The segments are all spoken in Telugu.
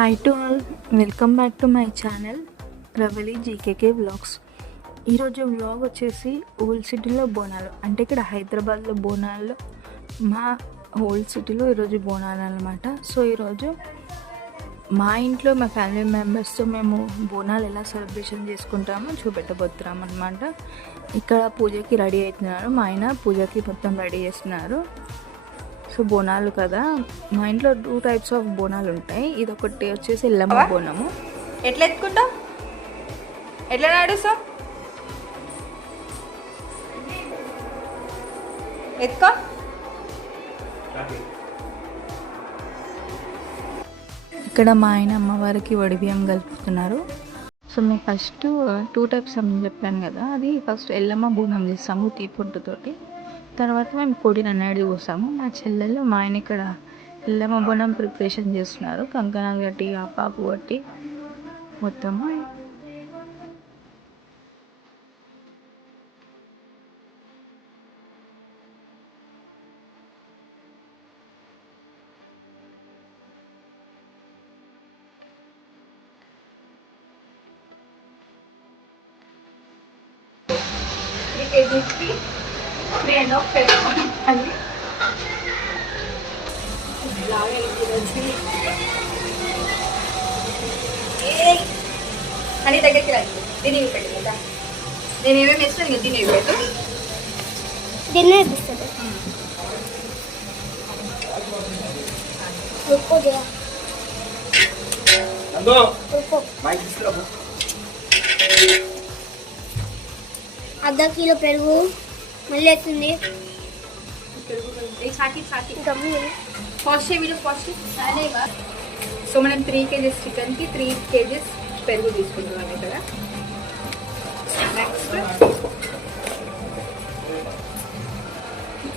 Hi to all, welcome back to my channel Pravali GKK vlogs. ఈరోజు వ్లాగ్ వచ్చేసి ఓల్డ్ సిటీలో బోనాలు, అంటే ఇక్కడ హైదరాబాద్లో బోనాలు, మా ఓల్డ్ సిటీలో ఈరోజు బోనాలు అనమాట. సో ఈరోజు మా ఇంట్లో మా ఫ్యామిలీ మెంబర్స్తో మేము బోనాలు ఎలా సెలబ్రేషన్ చేసుకుంటామో చూపెట్టబోతున్నాం అనమాట. ఇక్కడ పూజకి రెడీ అవుతున్నారు, మా ఆయన పూజకి మొత్తం రెడీ చేస్తున్నారు. సో బోనాలు కదా, మా ఇంట్లో 2 టైప్స్ ఆఫ్ బోనాలు ఉంటాయి. ఇది ఒకటి వచ్చేసి ఎల్లమ్మ బోనము. ఎట్లా ఎత్తుకుంటావు, ఎట్లా నడుస్తావు, ఎత్తుకో. ఇక్కడ మా ఆయన అమ్మవారికి వడిబియ్యం కలుపుతున్నారు. సో మేము ఫస్ట్ 2 టైప్స్ అని చెప్పాను కదా, అది ఫస్ట్ ఎల్లమ్మ బోనం చేస్తాము తీపొట్టుతోటి. తర్వాత మేము పొడి అనేది పోసాము. మా చెల్లెలు మా ఆయన ఇక్కడ ఎల్లమ్మ బోనం ప్రిపరేషన్ చేస్తున్నారు. కంకణాలు కట్టి ఆపాకు కట్టి మొత్తము అని దగ్గరికి రండి, దీన్ని పెట్టు కదా. నేను ఏమేమి వేస్తాను కదా, దీన్ని పెట్టు, దీన్ని వేపిస్తుంది. అర్ధ కిలో పెరుగు మళ్ళీ వేస్తుంది. సో మనం 3 kgs చికెన్కి 3 kgs పెరుగు తీసుకుంటున్నాం ఇక్కడ. నెక్స్ట్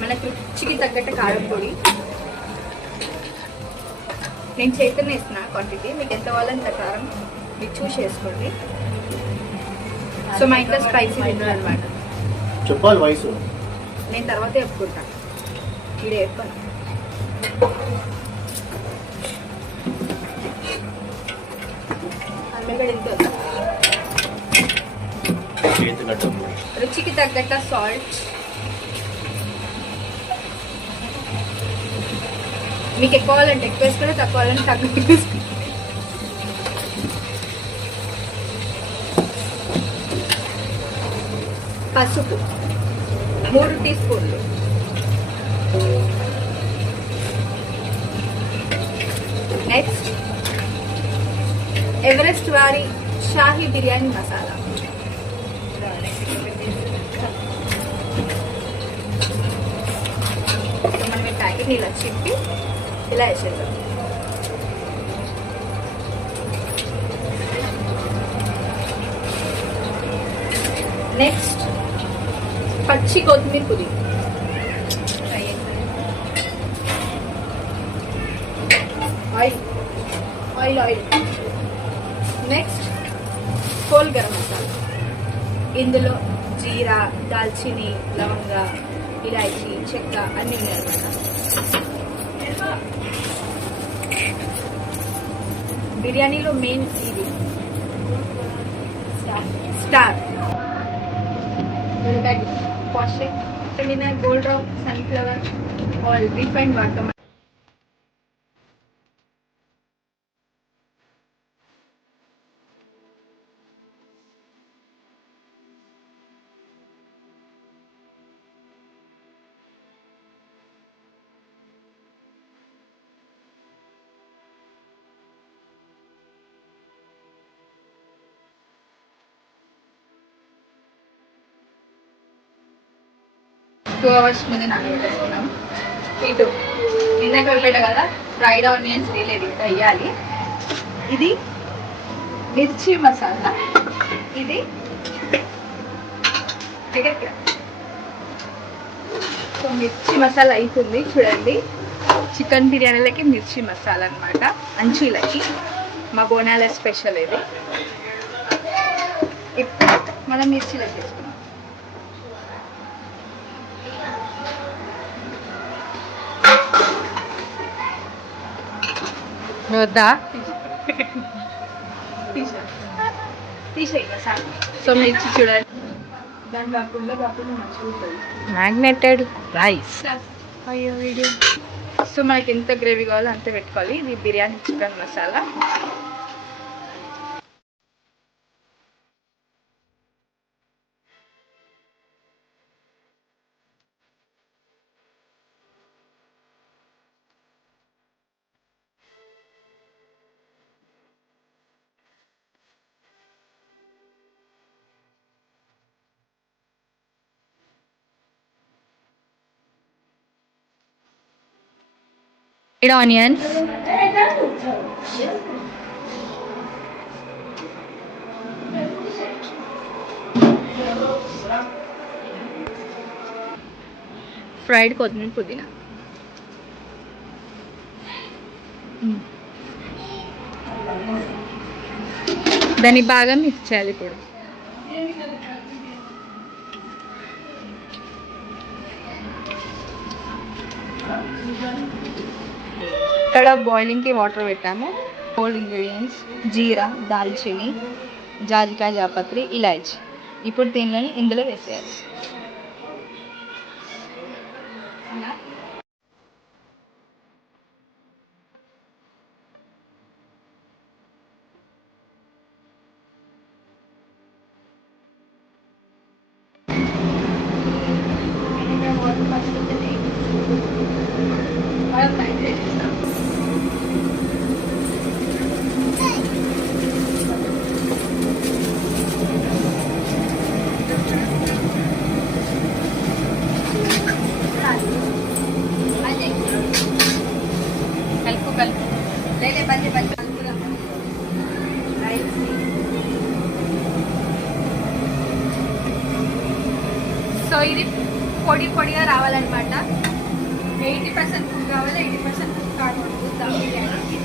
మనకు రుచికి తగ్గట్టు కారం పొడి. నేను చేతిని వేస్తున్నా క్వాంటిటీ, మీకు ఎంత కావాలంత కారం మీరు చూసి వేసుకోండి. సో మా ఇంట్లో స్పైసీ తింటుంది అనమాట. చెప్పాలి వయసు, నేను తర్వాత చెప్పుకుంటాను, ఇదే చెప్పాను. రుచికి తగ్గట్టు సాల్ట్, మీకు ఎక్కువ కావాలంటే ఎక్కువ వేసుకుంటే, తక్కువ కావాలంటే తక్కువ వేసుకుంటే. పసుపు 3 టీ స్పూన్లు. నెక్స్ట్ ఎవరెస్ట్ వారి షాహీ బిర్యానీ మసాలా. మనం ఈ ప్యాకెట్ ఇలా చిప్పి ఇలా వేసేద్దాం. నెక్స్ట్ పచ్చి కొత్తిమీర పొడి. Oil oil oil. Next whole garam masala. ఇందులో జీరా, దాల్చిని, లవంగ, ఇలాచి, చెక్క అన్నీ ఉన్నాయన్నమాట. బిర్యానీలో మెయిన్ ఇది star. Gold rock, sunflower oil, refined వాడతాం. టూ అవర్స్ ముందు నానబెట్టేసుకున్నాం. ఇటు ఇందాక పెట్టా కదా, ఫ్రైడ్ ఆనియన్స్ లేదు ఇంకా వేయాలి. ఇది మిర్చి మసాలా. ఇది సో మిర్చి మసాలా అవుతుంది చూడండి. చికెన్ బిర్యానీలకి మిర్చి మసాలా అనమాట, అంచులకి. మా బోనాల స్పెషల్ ఇది. ఇప్పుడు మనం మిర్చిలో చేసుకున్నాం. వద్దా? తీసేయి సార్. సో మిర్చి చూడండి, దాని కాకుండా మంచిగా ఉంటుంది. మ్యాగ్నెటెడ్ రైస్. అయ్యో వీడియో. సో మనకి ఎంత గ్రేవీ కావాలో అంతే పెట్టుకోవాలి. ఇది biryani chicken masala. Onion, fried కొత్తిమీర, పుదీనా. దాన్ని బాగా మిక్స్ చేయాలి ఇప్పుడు. ఇక్కడ బాయిలింగ్కి వాటర్ పెట్టాము. హోల్ ఇంగ్రీడియంట్స్ జీరా, దాల్చిని, జాజికాయ, జాపత్రి, ఇలాచి. ఇప్పుడు దీనిని ఇందులో వేసేయాలి. సో ఇది పొడి పొడిగా రావాలన్నమాట. 80% కుక్ కావాలి, 80% కుక్ కాకూడదు దమ్ బిర్యానీకి.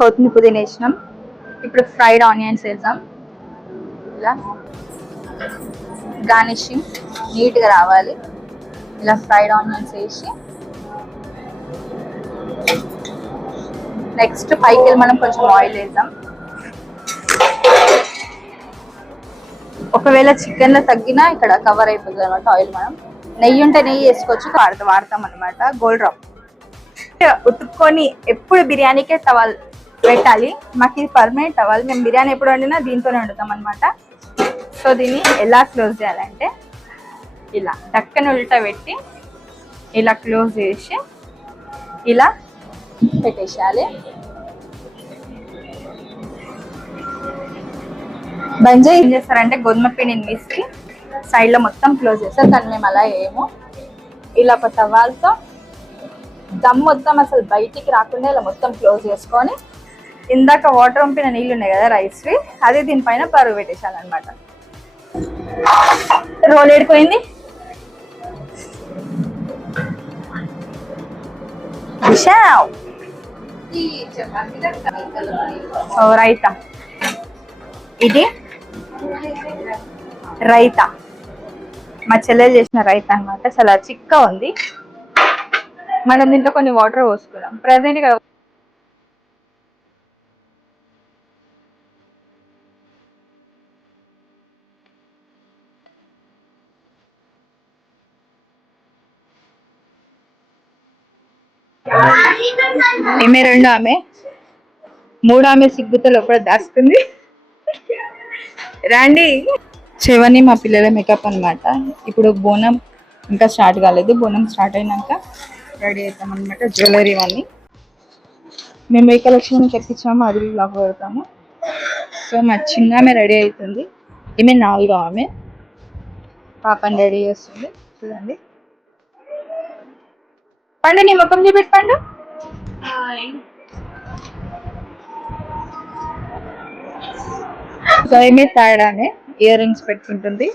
కొత్తిమీర, పుదీనా వేసినాం. ఇప్పుడు ఫ్రైడ్ ఆనియన్స్ వేద్దాం. ఇలా గార్నిషింగ్ నీట్గా రావాలి. ఇలా ఫ్రైడ్ ఆనియన్స్ వేసి నెక్స్ట్ పైకి వెళ్ళి మనం కొంచెం ఆయిల్ వేద్దాం. ఒకవేళ చికెన్లో తగ్గినా ఇక్కడ కవర్ అయిపోతుంది అనమాట ఆయిల్. మనం నెయ్యి ఉంటే నెయ్యి వేసుకోవచ్చు, వాడతాం అనమాట. గోల్డ్ డ్రాప్ ఉతుక్కొని ఎప్పుడు బిర్యానీకే టవల్ పెట్టాలి. మాకు ఇది పర్మనెంట్ టవల్. మేము బిర్యానీ ఎప్పుడు వండినా దీంతోనే వండుతాం అనమాట. సో దీన్ని ఎలా క్లోజ్ చేయాలంటే ఇలా టక్కన ఉల్టా పెట్టి ఇలా క్లోజ్ చేసి ఇలా పెట్టేసేయాలి. బంజా ఏం చేస్తారంటే గోధుమ పిండిని వేసి సైడ్లో మొత్తం క్లోజ్ చేస్తారు, కానీ మేము అలా వేయము. ఇలా ఒక టవాల్తో దమ్ మొత్తం అసలు బయటికి రాకుండా ఇలా మొత్తం క్లోజ్ చేసుకొని ఇందాక వాటర్ పంపిన నీళ్ళు ఉన్నాయి కదా రైస్వి, అదే దీనిపైన పరుగు పెట్టేసాలన్నమాట. రోల్ ఏడిపోయింది. రైతా, ఇది రైతా మా చెల్లెలు చేసిన రైతా అన్నమాట. చాలా చిక్కగా ఉంది. మనం దీంట్లో కొన్ని వాటర్ పోసుకున్నాం. ప్రజెంట్ ఈమె రెండో ఆమె, మూడో ఆమె సిగ్గుతో లోపల దాస్తుంది. రండి. చెవని మా పిల్లల మేకప్ అన్నమాట. ఇప్పుడు బోనం ఇంకా స్టార్ట్ కాలేదు. బోనం స్టార్ట్ అయినాక రెడీ అవుతాం అనమాట. జ్యువెలరీ అన్నీ మేము ఏ కలెక్షన్ తెప్పించామో అది బ్లాగ్ పెడతాము. సో మా చిన్న ఆమె రెడీ అవుతుంది. ఈమె నాలుగో ఆమె. పాపని రెడీ చేస్తుంది చూడండి. పండు నీ ముఖం చూపెట్టు పండు. సో ఈమె థర్డ్ ఆమె, ఇయర్ రింగ్స్ పెట్టుకుంటుంది.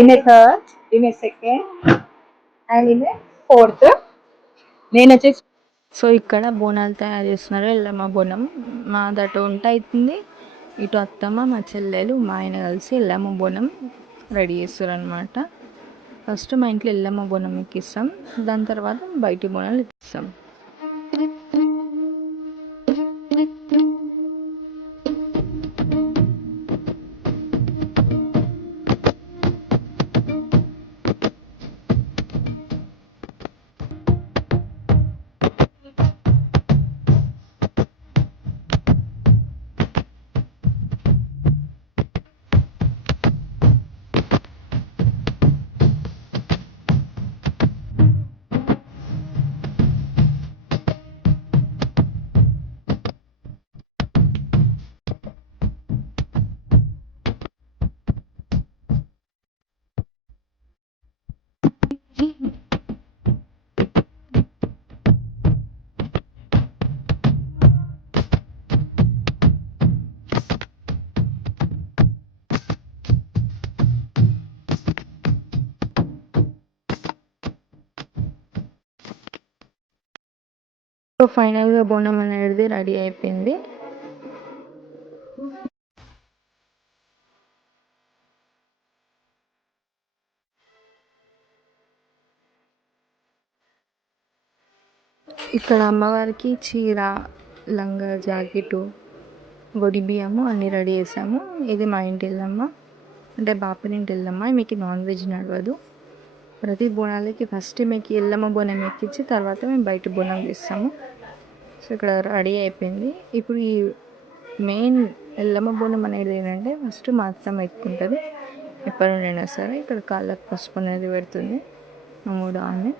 ఈమె థర్డ్, ఈమె సెకండ్ అండ్ ఈమె ఫోర్త్. నేను వచ్చేసి సో ఇక్కడ బోనాలు తయారు చేస్తున్నారు. ఎల్లమ్మ బోనం మా దట వంట అవుతుంది. ఇటు అత్తమ్మ మా చెల్లెలు మా ఆయన కలిసి ఎల్లమ్మ బోనం రెడీ చేస్తారు అనమాట. ఫస్ట్ మా ఇంట్లో ఎల్లమ్మ బోనం ఎక్కిస్తాం. దాని తర్వాత బయటి బోనాలు ఎక్కిస్తాం. సో ఫైనల్గా బోనం అనేది రెడీ అయిపోయింది. ఇక్కడ అమ్మవారికి చీర, లంగా, జాకెటు, వడి బియ్యము అన్నీ రెడీ చేసాము. ఇది మా ఇంటి ఎల్లమ్మ, అంటే బాపనింటి ఎల్లమ్మ. మీకు నాన్ వెజ్ నడవదు. ప్రతి బోనాలకి ఫస్ట్ మీకు ఎల్లమ్మ బోనం ఎక్కించి తర్వాత మేము బయట బోనం తీస్తాము. సో ఇక్కడ రెడీ అయిపోయింది. ఇప్పుడు ఈ మెయిన్ ఎల్లమ్మ బోనం అనేది ఏంటంటే ఫస్ట్ మా అత్తమ్మ ఎత్తుకుంటుంది. ఎప్పటి నుండైనా సరే ఇక్కడ కాళ్ళకు పసుపు అనేది పెడుతుంది మా మూడో ఆమె.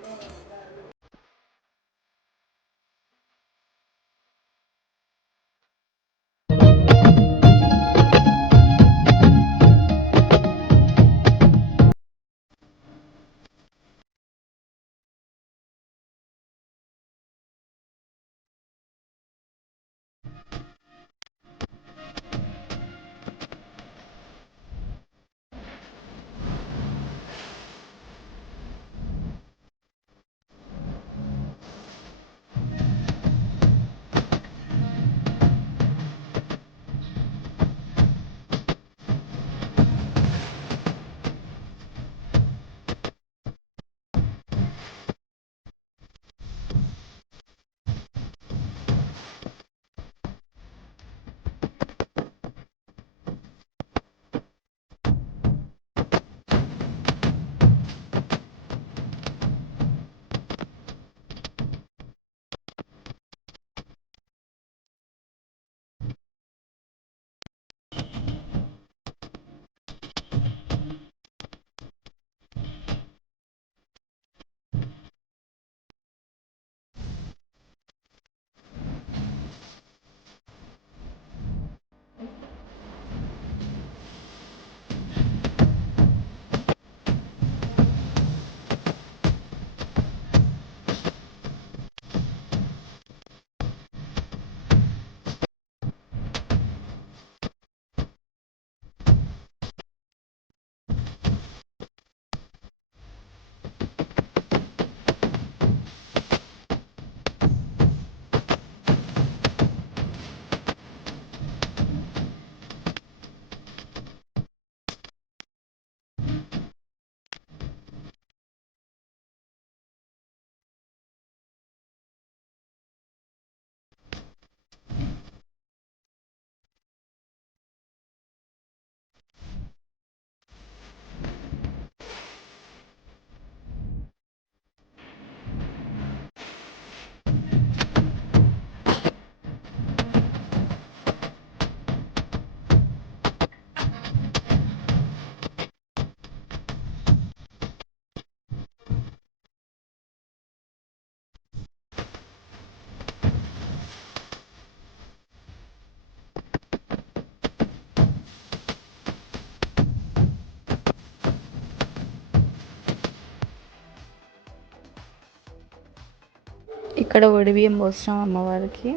ఇక్కడ ఒడిబియ్యం పోస్తున్నాం అమ్మవారికి.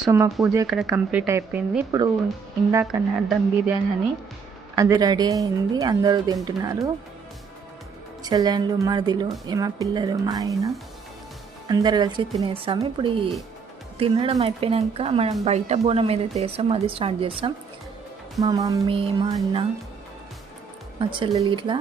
సో మా పూజ ఇక్కడ కంప్లీట్ అయిపోయింది. ఇప్పుడు ఇందాక దమ్ బిర్యానీ అని అది రెడీ అయింది, అందరూ తింటున్నారు. చెల్లెళ్ళు, మరిదిలు, మా పిల్లలు, మా ఆయన అందరు కలిసి తినేస్తాము. ఇప్పుడు ఈ తినడం అయిపోయాక మనం బయట బోనం ఏదైతే వేస్తామో అది స్టార్ట్ చేస్తాం. మా మమ్మీ, మా అన్న, మా చెల్లెలు ఇట్లా